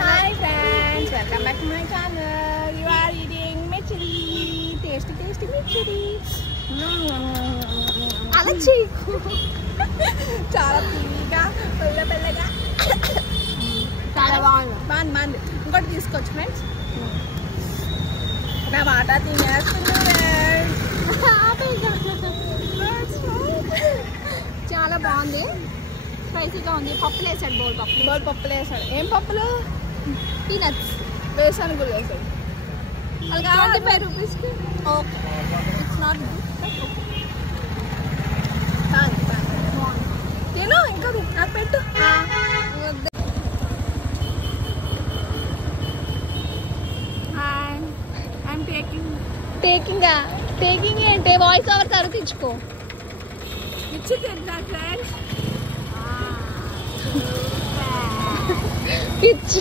Hi friends, welcome back to my channel. You are eating michuri, tasty michuri. Alachi. చాలా తీగా పెళ్ళగా చాలా బాగుంది. ఇంకోటి తీసుకోవచ్చు ఫ్రెండ్స్. నా వాటా తినేస్తుంది చాలా బాగుంది. స్పైసీగా ఉంది. పప్పులు వేసాడు. బౌల్ పప్పులు వేసాడు. ఏం పప్పులు? పీనట్స్ వేసాను కూడా వేసాడు. అలాగా 25 రూపీస్కి. Okay, it's not good. తిను, ఇంకా నాకు పెట్టు. ఐఎమ్ టేకింగ్ అంటే వాయిస్ ఓవర్ తర్వాత ఇచ్చుకో. ఇచ్చి తింటా ఫ్రెండ్స్. పిచ్చి